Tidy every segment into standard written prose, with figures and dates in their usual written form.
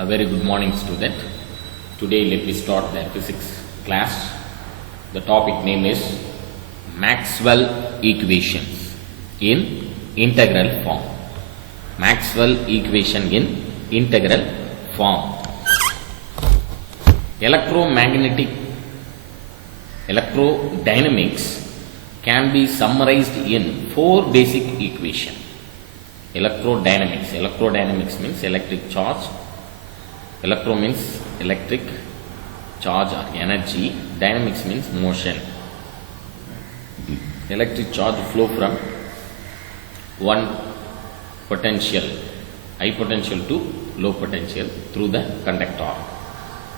A very good morning, student. Today let me start the physics class. The topic name is Maxwell equations in integral form. Maxwell equation in integral form. Electrodynamics can be summarized in four basic equations. Electrodynamics means electric charge. Electro means electric charge or energy. Dynamics means motion. Electric charge flow from one potential, high potential to low potential through the conductor.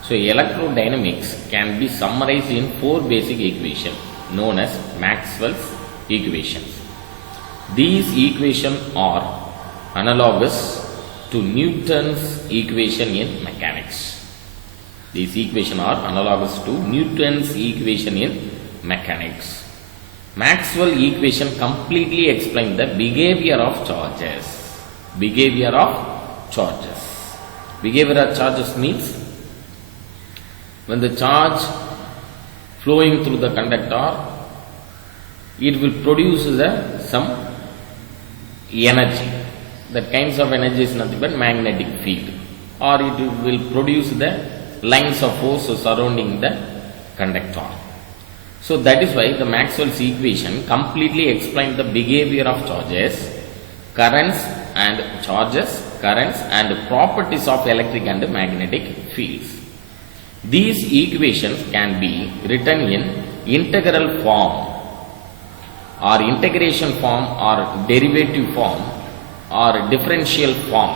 So electrodynamics can be summarized in four basic equations known as Maxwell's equations. These equations are analogous to Newton's equation in mechanics. These equations are analogous to Newton's equation in mechanics. Maxwell equation completely explain the behavior of charges. Behavior of charges means when the charge flowing through the conductor, it will produce some energy. That kinds of energy is nothing but magnetic field, or it will produce the lines of force surrounding the conductor. So that is why the Maxwell's equation completely explains the behavior of charges, currents and properties of electric and magnetic fields. These equations can be written in integral form or integration form or derivative form or differential form.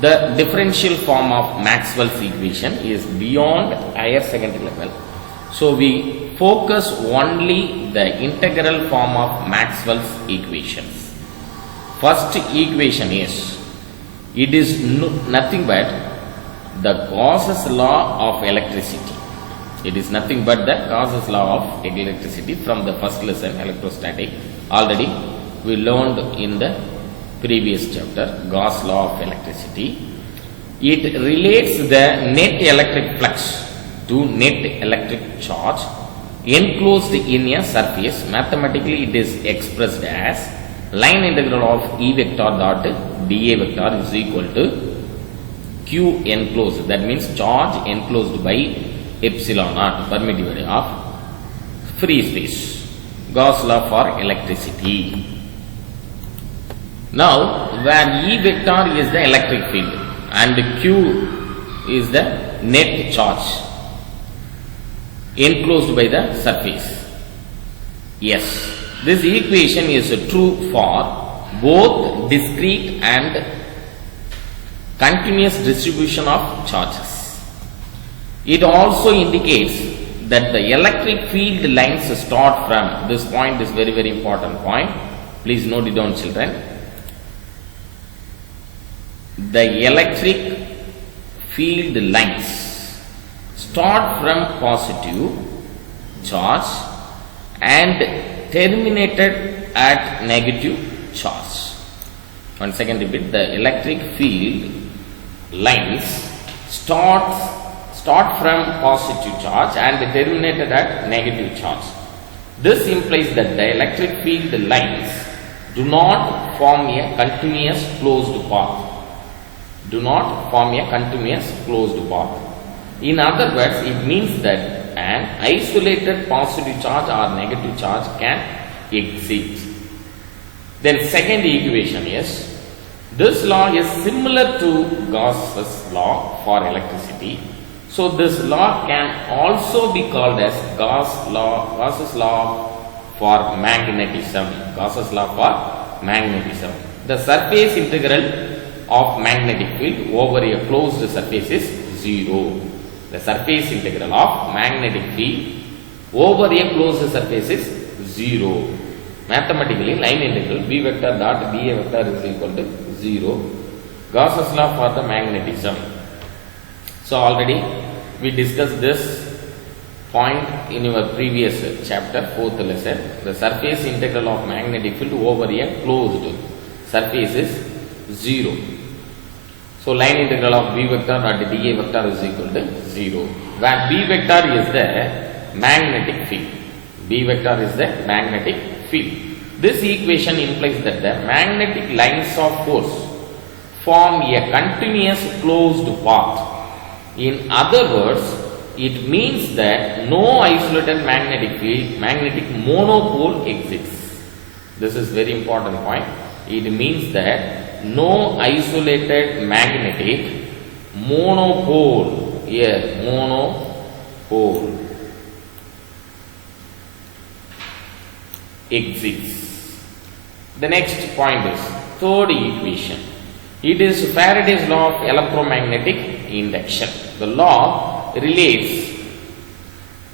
The differential form of Maxwell's equation is beyond higher secondary level. So we focus only the integral form of Maxwell's equations. First equation is, it is nothing but the Gauss's law of electricity. It is nothing but the Gauss's law of electricity from the first lesson, electrostatic. Already we learned in the previous chapter, Gauss law of electricity. It relates the net electric flux to net electric charge enclosed in a surface. Mathematically it is expressed as line integral of E vector dot dA vector is equal to Q enclosed. That means charge enclosed by epsilon naught permittivity of free space. Gauss law for electricity. Now, where E vector is the electric field and Q is the net charge enclosed by the surface. Yes, this equation is true for both discrete and continuous distribution of charges. It also indicates that the electric field lines start from this point. Is very important point. Please note it down, children. The electric field lines start from positive charge and terminated at negative charge. Once again repeat, the electric field lines start from positive charge and terminated at negative charge. This implies that the electric field lines do not form a continuous closed path. In other words, it means that an isolated positive charge or negative charge can exist. Then second equation is, this law is similar to Gauss's law for electricity. So this law can also be called as Gauss's law for magnetism. The surface integral of magnetic field over a closed surface is 0. The surface integral of magnetic field over a closed surface is 0. Mathematically, line integral B vector dot dA vector is equal to 0. Gauss's law for the magnetism. So already we discussed this point in your previous chapter, 4th lesson. The surface integral of magnetic field over a closed surface is 0. So line integral of B vector dot dA vector is equal to 0, where B vector is the magnetic field. B vector is the magnetic field. This equation implies that the magnetic lines of force form a continuous closed path. In other words, it means that no isolated magnetic field, magnetic monopole exists. This is very important point. It means that no isolated magnetic monopole, monopole exists. The next point is third equation. It is Faraday's law of electromagnetic induction. The law relates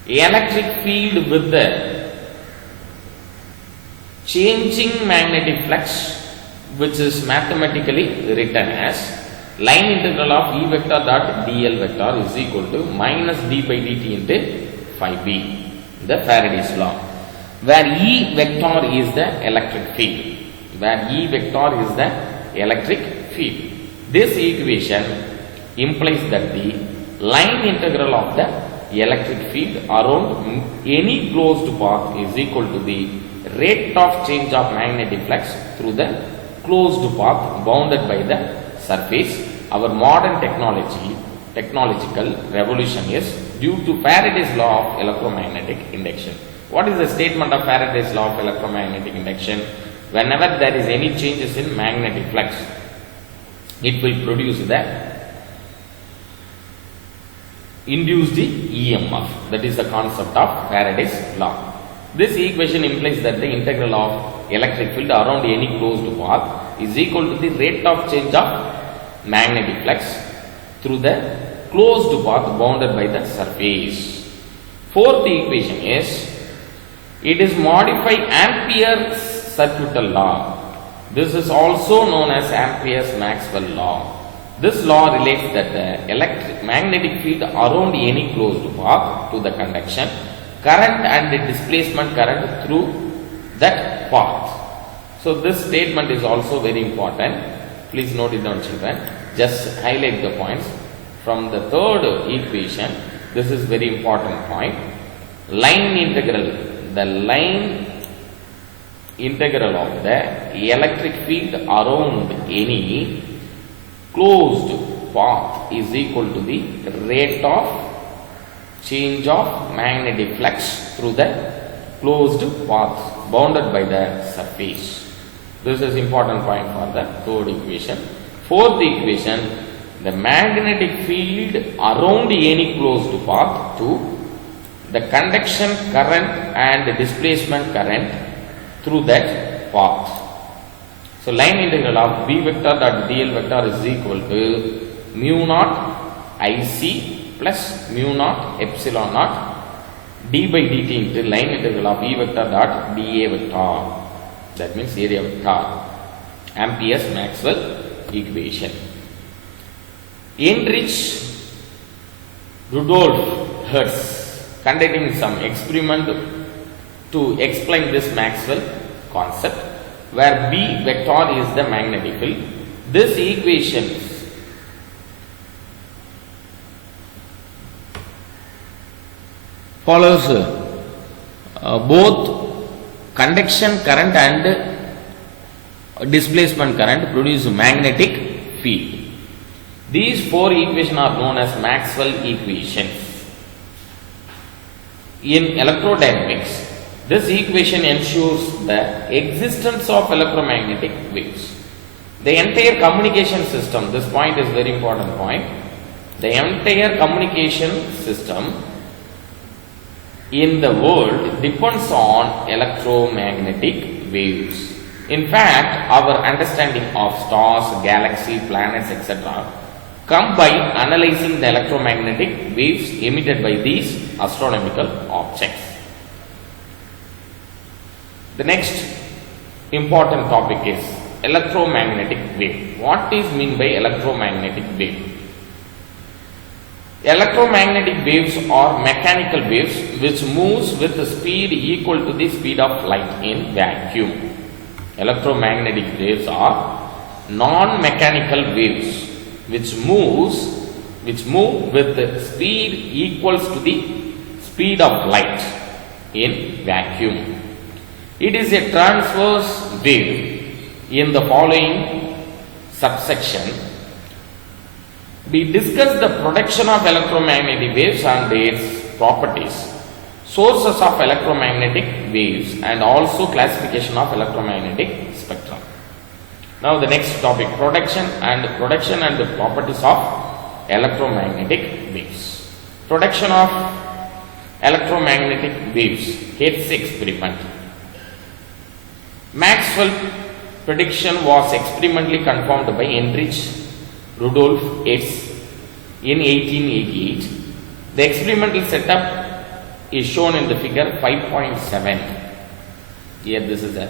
electric field with the changing magnetic flux, which is mathematically written as line integral of E vector dot dl vector is equal to minus d by dt into phi b, the Faraday's law, where E vector is the electric field, where E vector is the electric field. This equation implies that the line integral of the electric field around any closed path is equal to the rate of change of magnetic flux through the closed path bounded by the surface. Our modern technological revolution is due to Faraday's law of electromagnetic induction. What is the statement of Faraday's law of electromagnetic induction? Whenever there is any changes in magnetic flux, it will produce the induced EMF. That is the concept of Faraday's law. This equation implies that the integral of electric field around any closed path is equal to the rate of change of magnetic flux through the closed path bounded by the surface. Fourth equation is, it is modified Ampere's circuital law. This is also known as Ampere's Maxwell law. This law relates that the magnetic field around any closed path to the conduction current and the displacement current through that path. So this statement is also very important. Please note it down, children. Just highlight the points. From the third equation, this is very important point. Line integral, the line integral of the electric field around any closed path is equal to the rate of change of magnetic flux through the closed path bounded by the surface. This is important point for the third equation. Fourth equation, the magnetic field around any closed path to the conduction current and displacement current through that path. So line integral of B vector dot dl vector is equal to mu naught IC plus mu naught epsilon naught d by dt into line integral of E vector dot dA vector. That means area vector. Ampere's Maxwell equation. Heinrich Rudolf Hertz conducting some experiment to explain this Maxwell concept, where B vector is the magnetic field. This equation follows both conduction current and displacement current produce magnetic field. These four equations are known as Maxwell equations. In electrodynamics, this equation ensures the existence of electromagnetic waves. The entire communication system, this point is very important point. The entire communication system in the world depends on electromagnetic waves. In fact, our understanding of stars, galaxies, planets, etc. come by analyzing the electromagnetic waves emitted by these astronomical objects. The next important topic is electromagnetic wave. What is meant by electromagnetic wave? Electromagnetic waves are mechanical waves which moves with a speed equal to the speed of light in vacuum. Electromagnetic waves are non-mechanical waves which move with the speed equals to the speed of light in vacuum. It is a transverse wave. In the following subsection, we discuss the production of electromagnetic waves and its properties, sources of electromagnetic waves, and also classification of electromagnetic spectrum. Now the next topic, production and the properties of electromagnetic waves. Production of electromagnetic waves, Hertz experiment. Maxwell's prediction was experimentally confirmed by Heinrich Rudolf Hertz in 1888. The experimental setup is shown in the figure 5.7. Here this is a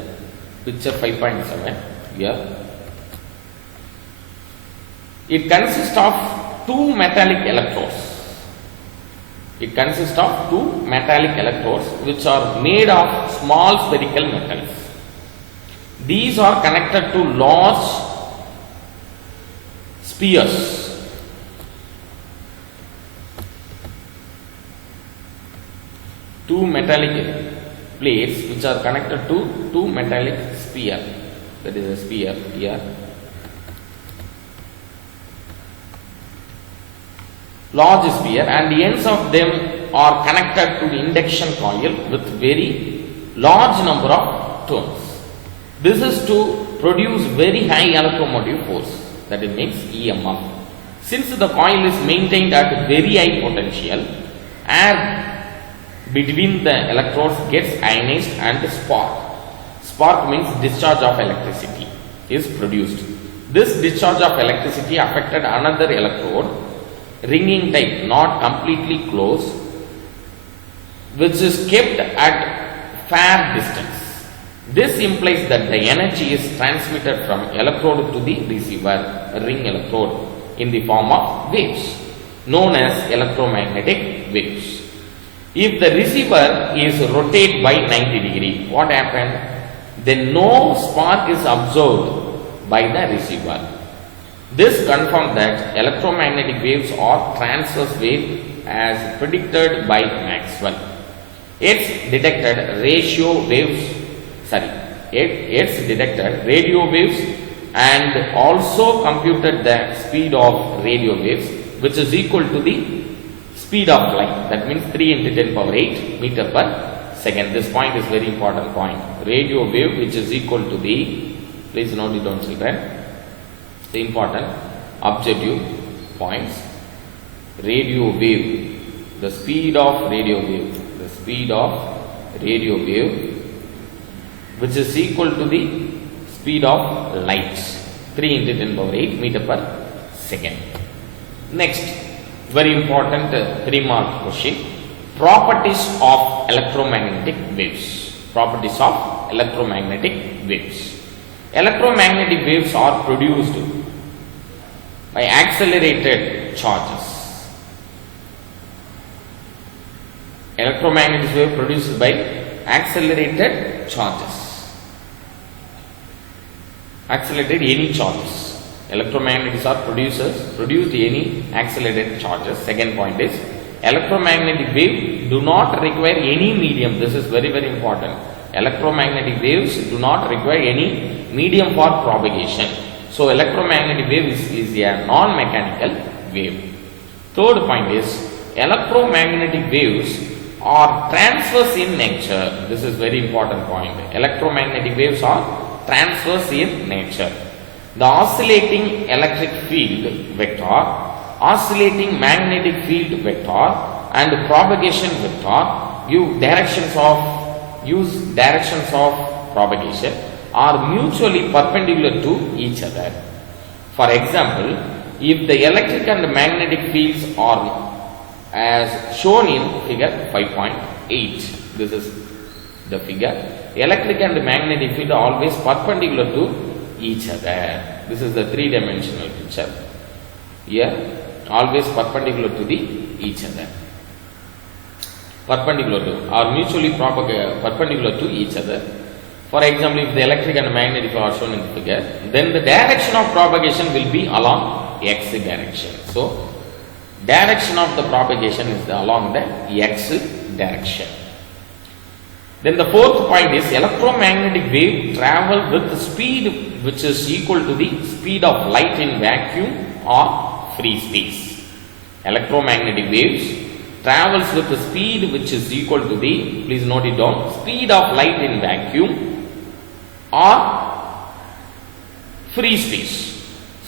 picture 5.7. Here it consists of two metallic electrodes. Which are made of small spherical metals. These are connected to large spheres. Two metallic plates which are connected to two metallic sphere. That is a sphere here. Large sphere, and the ends of them are connected to the induction coil with very large number of turns. This is to produce very high electromotive force, that it makes EMF. Since the coil is maintained at very high potential, air between the electrodes gets ionized and spark. Spark means discharge of electricity is produced. This discharge of electricity affected another electrode, ringing type, not completely closed, which is kept at fair distance. This implies that the energy is transmitted from electrode to the receiver, ring electrode, in the form of waves, known as electromagnetic waves. If the receiver is rotated by 90 degrees, what happens? Then no spark is absorbed by the receiver. This confirms that electromagnetic waves are transverse waves as predicted by Maxwell. It's detected radio waves and also computed the speed of radio waves, which is equal to the speed of light. That means 3 into 10 power 8 meter per second. This point is very important point. Radio wave, which is equal to the, please note it down children, the important objective points. Radio wave, the speed of radio wave, which is equal to the speed of light, 3 into 10 power 8 meter per second. Next, very important 3-mark question. Properties of electromagnetic waves. Electromagnetic waves are produced by accelerated charges. Electromagnetic wave produced by accelerated charges. Accelerated any charges. Electromagnetics are produced any accelerated charges. Second point is, electromagnetic wave do not require any medium. This is very, very important. Electromagnetic waves do not require any medium for propagation. So electromagnetic wave is a non-mechanical wave. Third point is, electromagnetic waves are transverse in nature. This is very important point. Electromagnetic waves are transverse in nature. The oscillating electric field vector, oscillating magnetic field vector, and propagation vector use directions of propagation are mutually perpendicular to each other. For example, if the electric and magnetic fields are as shown in figure 5.8, this is the figure. Electric and magnetic field are always perpendicular to each other. This is the 3-dimensional picture. Here, always perpendicular to each other. Perpendicular to or mutually perpendicular to each other. For example, if the electric and magnetic are shown in the figure, then the direction of propagation will be along x direction. So, direction of the propagation is along the x direction. Then the fourth point is electromagnetic wave travel with the speed which is equal to the speed of light in vacuum or free space. Electromagnetic waves travels with the speed which is equal to the, please note it down, speed of light in vacuum or free space.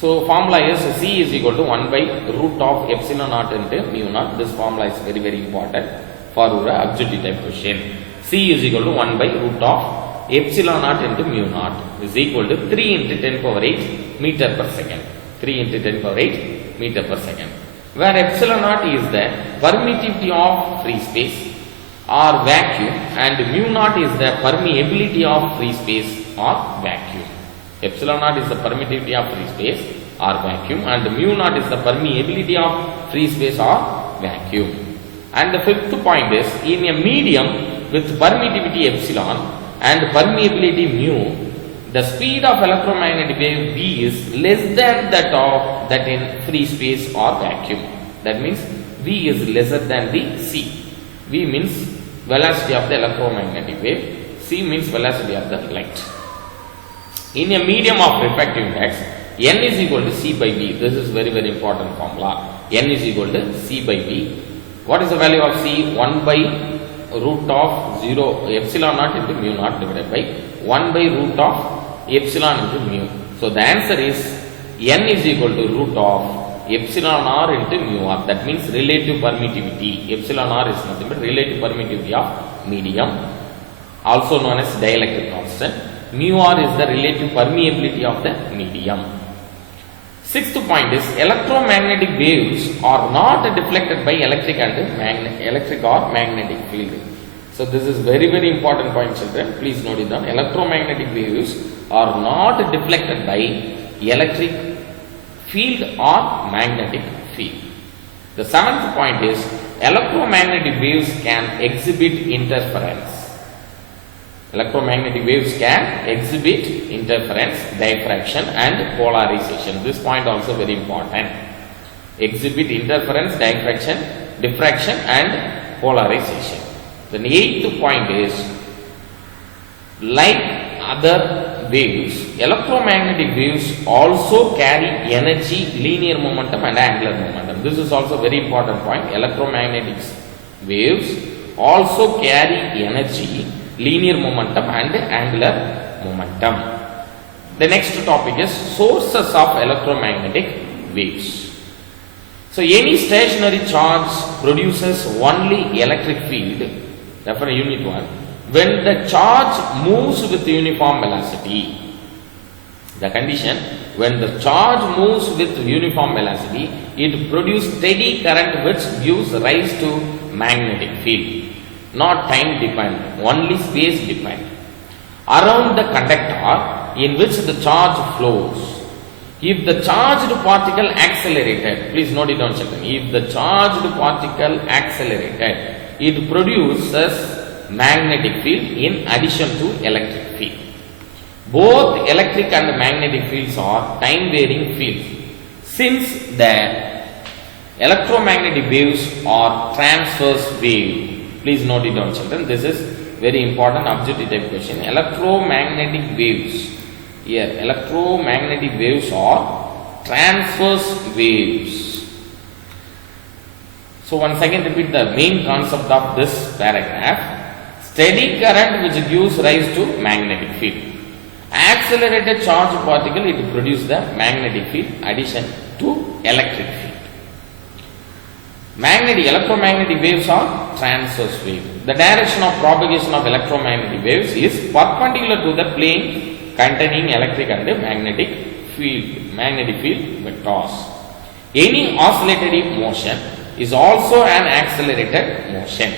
So formula is C is equal to 1 by root of epsilon naught into mu naught. This formula is very very important for our objective type question. C is equal to 1 by root of epsilon naught into mu naught is equal to 3 into 10 power 8 meter per second. 3 into 10 power 8 meter per second. Where epsilon naught is the permittivity of free space or vacuum and mu naught is the permeability of free space or vacuum. Epsilon naught is the permittivity of free space or vacuum and mu naught is the permeability of free space or vacuum. And the fifth point is in a medium with permittivity epsilon and permeability mu, the speed of electromagnetic wave V is less than that in free space or vacuum. That means V is lesser than the C. V means velocity of the electromagnetic wave, C means velocity of the light. In a medium of refractive index, N is equal to C by V. This is very very important formula. N is equal to C by V. What is the value of C? 1 by root of 0 epsilon naught into mu naught divided by 1 by root of epsilon into mu. So the answer is N is equal to root of epsilon r into mu r. That means relative permittivity. Epsilon r is nothing but relative permittivity of medium, also known as dielectric constant. Mu r is the relative permeability of the medium. Sixth point is electromagnetic waves are not deflected by electric or magnetic field. So this is very very important point, children. Please note it down. Electromagnetic waves are not deflected by electric field or magnetic field. The seventh point is electromagnetic waves can exhibit interference. Electromagnetic waves can exhibit interference, diffraction and polarization. This point also very important. Exhibit interference, diffraction and polarization. The eighth point is like other waves, electromagnetic waves also carry energy, linear momentum and angular momentum. This is also very important point. Electromagnetic waves also carry energy, linear momentum and angular momentum. The next topic is sources of electromagnetic waves. So any stationary charge produces only electric field. Refer unit 1. When the charge moves with uniform velocity, the condition when the charge moves with uniform velocity, it produces steady current which gives rise to magnetic field. Not time dependent, only space dependent. Around the conductor in which the charge flows, if the charged particle accelerated, please note it down children, if the charged particle accelerated, it produces magnetic field in addition to electric field. Both electric and magnetic fields are time varying fields. Since the electromagnetic waves are transverse wave, please note it down children, this is very important objective type question. Electromagnetic waves, here electromagnetic waves are transverse waves. So once again repeat the main concept of this paragraph. Steady current which gives rise to magnetic field. Accelerated charge particle, it produces the magnetic field addition to electric field. Electromagnetic waves are transverse wave. The direction of propagation of electromagnetic waves is perpendicular to the plane containing electric and magnetic field vectors. Any oscillatory motion is also an accelerated motion.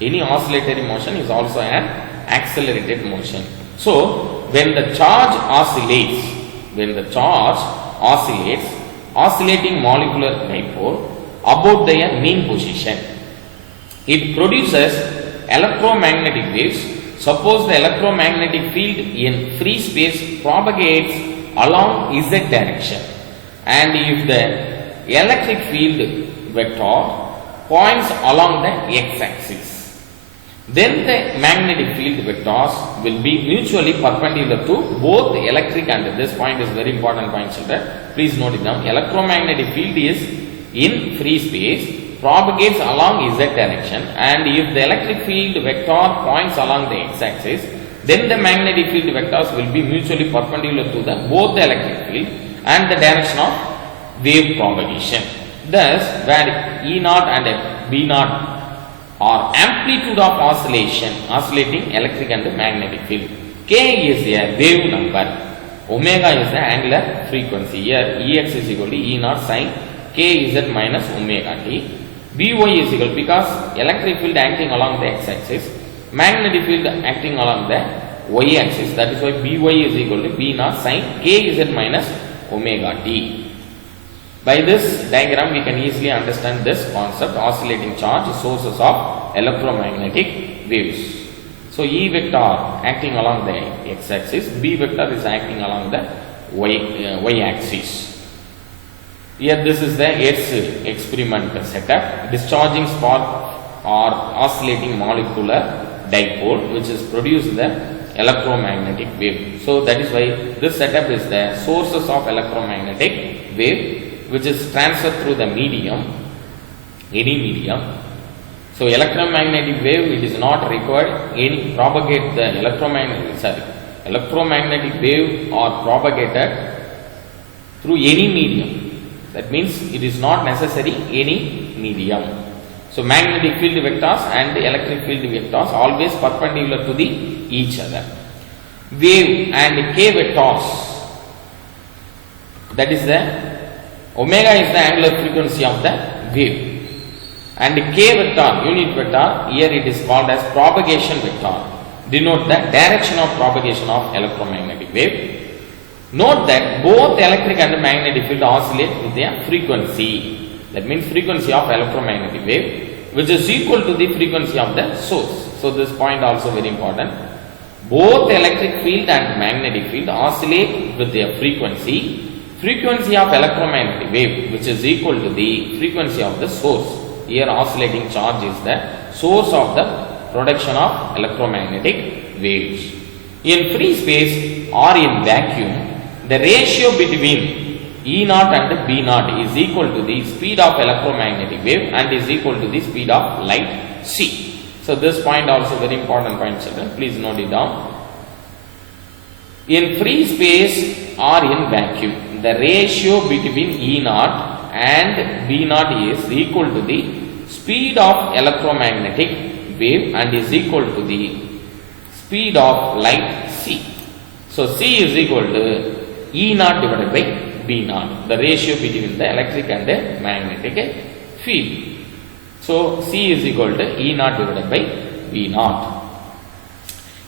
Any oscillatory motion is also an accelerated motion. So when the charge oscillates, oscillating molecular dipole about their mean position, it produces electromagnetic waves. Suppose the electromagnetic field in free space propagates along z direction. and if the electric field vector points along the x-axis, then the magnetic field vectors will be mutually perpendicular to both electric and this point is very important point, children. Please note it down. Electromagnetic field is in free space, propagates along z direction, and if the electric field vector points along the x-axis, then the magnetic field vectors will be mutually perpendicular to both the electric field and the direction of wave propagation. Thus, where E naught and B naught are amplitude of oscillating electric and magnetic field. K is a wave number. Omega is the angular frequency. Here Ex is equal to E naught sin Kz minus omega t. By is equal, because electric field acting along the x-axis, magnetic field acting along the y-axis. That is why By is equal to B naught sin Kz minus omega t. By this diagram, we can easily understand this concept: oscillating charge, sources of electromagnetic waves. So E vector acting along the x-axis, B vector is acting along the y-axis. Here this is the Hertz experiment setup: discharging spark or oscillating molecular dipole, which is produced the electromagnetic wave. So that is why this setup is the sources of electromagnetic wave, which is transferred through the medium, any medium. So electromagnetic wave, it is not required any propagate the electromagnetic wave are propagated through any medium. That means it is not necessary any medium. So magnetic field vectors and electric field vectors always perpendicular to each other. Wave and K vectors, that is the omega is the angular frequency of the wave, and K vector, unit vector, here it is called as propagation vector, denote the direction of propagation of electromagnetic wave. Note that both electric and magnetic field oscillate with their frequency. That means frequency of electromagnetic wave, which is equal to the frequency of the source. So this point also very important. Both electric field and magnetic field oscillate with their frequency. Frequency of electromagnetic wave, which is equal to the frequency of the source. Here oscillating charge is the source of the production of electromagnetic waves. In free space or in vacuum, the ratio between E naught and B naught is equal to the speed of electromagnetic wave and is equal to the speed of light c. So this point also very important point, children. Please note it down. In free space or in vacuum, the ratio between E naught and B naught is equal to the speed of electromagnetic wave and is equal to the speed of light c. So c is equal to E naught divided by B naught, the ratio between the electric and the magnetic field. So c is equal to E naught divided by B naught.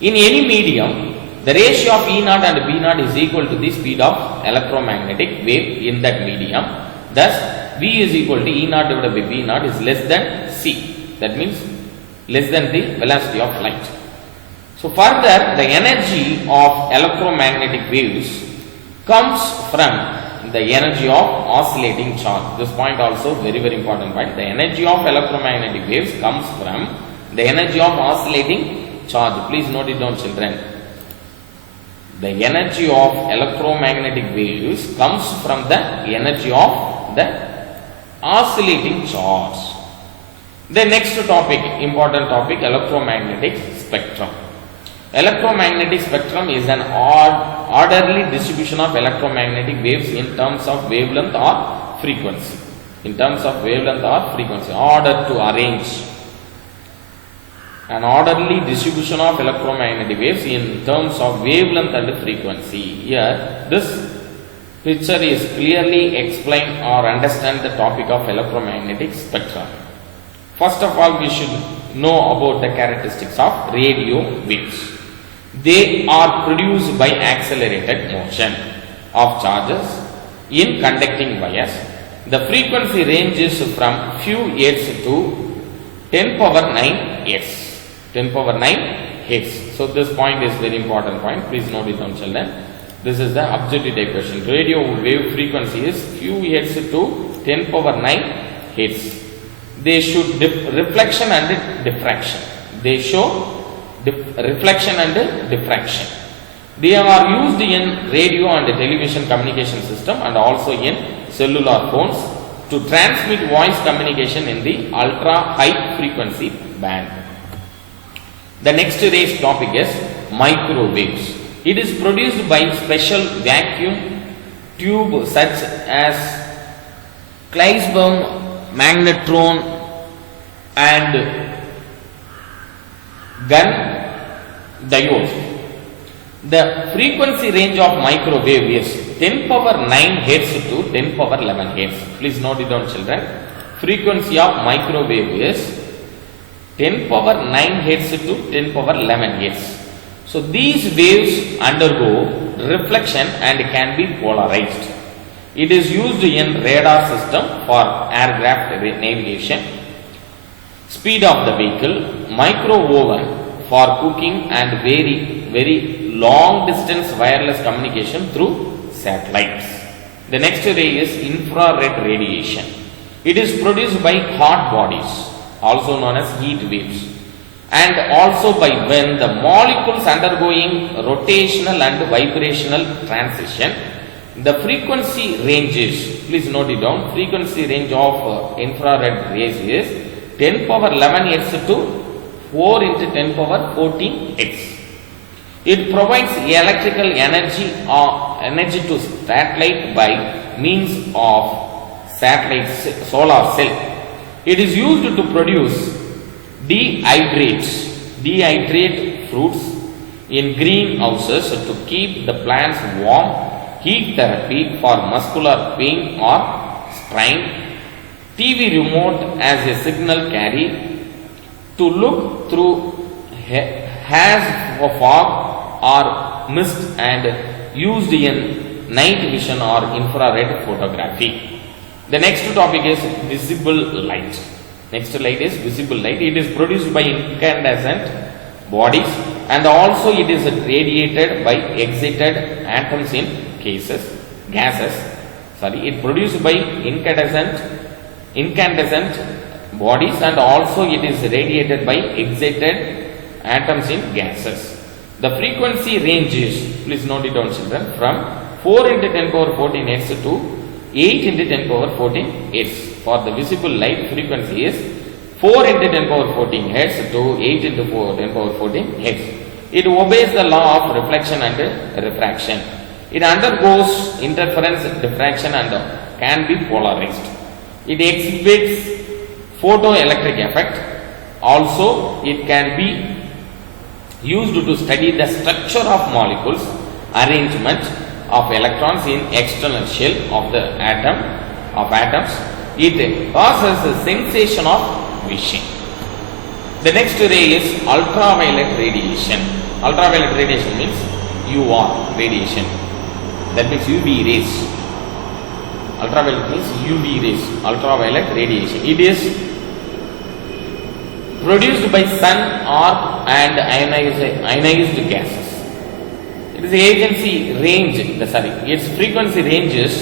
In any medium, the ratio of E naught and B naught is equal to the speed of electromagnetic wave in that medium. Thus, V is equal to E naught divided by B naught is less than C. That means less than the velocity of light. So further, the energy of electromagnetic waves comes from the energy of oscillating charge. This point also very important point. The energy of electromagnetic waves comes from the energy of oscillating charge. Please note it down, children. The energy of electromagnetic waves comes from the energy of the oscillating charge. The next topic, important topic, electromagnetic spectrum. Electromagnetic spectrum is an orderly distribution of electromagnetic waves in terms of wavelength or frequency. In terms of wavelength or frequency, order to arrange an orderly distribution of electromagnetic waves in terms of wavelength and frequency. Here, this picture is clearly explain or understand the topic of electromagnetic spectrum. First of all, we should know about the characteristics of radio waves. They are produced by accelerated motion of charges in conducting wires. The frequency ranges from few hertz to 10 power 9 hertz. 10 power 9 hertz. So this point is very important point. Please note it down, children. This is the objective type question. Radio wave frequency is few hertz to 10 power 9 hertz. They show reflection and diffraction. They show reflection and diffraction. They are used in radio and television communication system and also in cellular phones to transmit voice communication in the ultra high frequency band. The next day's topic is microwaves. It is produced by special vacuum tube such as Gleisbaum magnetron and gun diode. The frequency range of microwave is 10 power 9 hertz to 10 power 11 hertz. Please note it down, children. Frequency of microwave is 10 power 9 hertz to 10 power 11 hertz. So these waves undergo reflection and can be polarized. It is used in radar system for aircraft navigation. Speed of the vehicle, micro oven for cooking and very long distance wireless communication through satellites. The next ray is infrared radiation. It is produced by hot bodies, also known as heat waves, and also by when the molecules undergoing rotational and vibrational transition. The frequency ranges, please note it down, frequency range of infrared rays is 10 power 11 hertz to 4 into 10 power 14 hertz. It provides electrical energy to satellite by means of satellite solar cell. It is used to produce dehydrate fruits in greenhouses to keep the plants warm, heat therapy for muscular pain or strain, TV remote as a signal carry, to look through haze of fog or mist and used in night vision or infrared photography. The next topic is visible light. Next light is visible light. It is produced by incandescent bodies and also it is radiated by excited atoms in gases. It produced by incandescent bodies and also it is radiated by excited atoms in gases. The frequency range is, please note it down, children, from 4 into 10 power 14 hertz to 8 into 10 power 14 hertz. For the visible light, frequency is 4 into 10 power 14 hertz to 8 into 10 power 14 hertz. It obeys the law of reflection and refraction. It undergoes interference, diffraction and can be polarized. It exhibits photoelectric effect. Also, it can be used to study the structure of molecules, arrangement of electrons in external shell of the atoms. It causes a sensation of vision. The next ray is ultraviolet radiation. Ultraviolet radiation means UV radiation. That means UV rays. Ultraviolet means UV rays. Ultraviolet radiation. It is produced by sun or and ionized gases. Its frequency ranges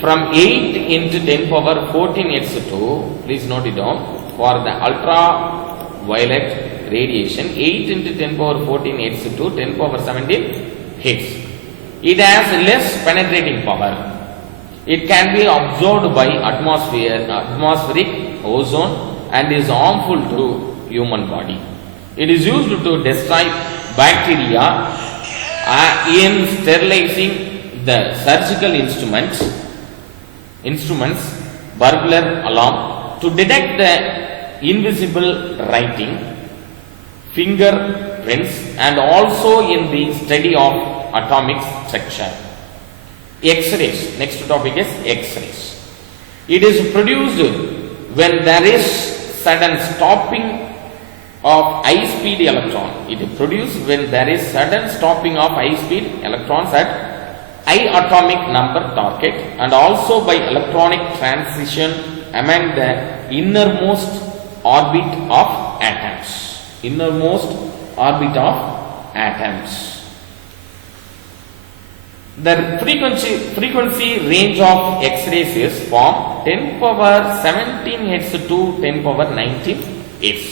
from 8 into 10 power 14 hertz to, please note it down, for the ultraviolet radiation 8 into 10 power 14 hertz to 10 power 17 hertz. It has less penetrating power. It can be absorbed by atmospheric ozone and is harmful to human body. It is used to destroy bacteria in sterilizing the surgical instruments, burglar alarm, to detect the invisible writing, fingerprints, and also in the study of atomic structure. X-rays. Next topic is X-rays. It is produced when there is sudden stopping of high-speed electron. It is produced when there is sudden stopping of high-speed electrons at high atomic number target and also by electronic transition among the innermost orbit of atoms. Innermost orbit of atoms. The frequency range of X-rays is from 10 power 17 Hz to 10 power 19 Hz.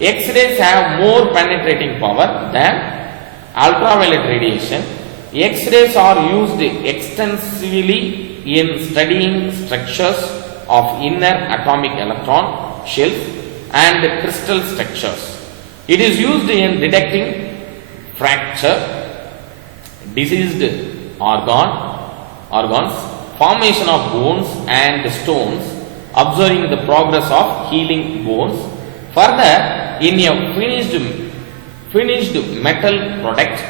X-rays have more penetrating power than ultraviolet radiation. X-rays are used extensively in studying structures of inner atomic electron shells and crystal structures. It is used in detecting fracture, diseased organs, formation of bones and stones, observing the progress of healing bones. Further, in a finished metal product,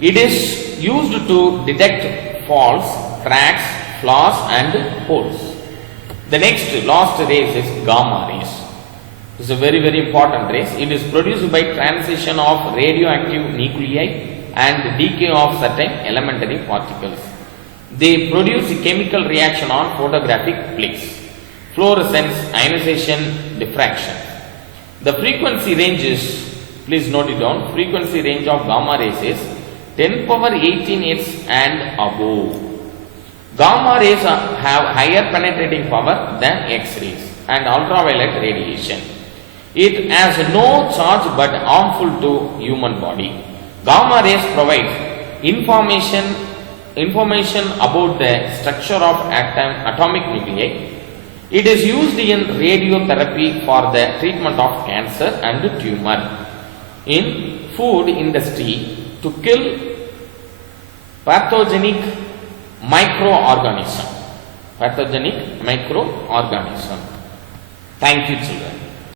it is used to detect faults, cracks, flaws and holes. The next last rays is gamma rays. This is a very important rays. It is produced by transition of radioactive nuclei and decay of certain elementary particles. They produce a chemical reaction on photographic plates, fluorescence, ionization, diffraction. The frequency range is, please note it down, frequency range of gamma rays is 10 power 18 Hz and above. Gamma rays have higher penetrating power than X-rays and ultraviolet radiation. It has no charge but harmful to human body. Gamma rays provide information about the structure of atomic nuclei. It is used in radiotherapy for the treatment of cancer and tumor. In food industry to kill pathogenic microorganism. Thank you, children.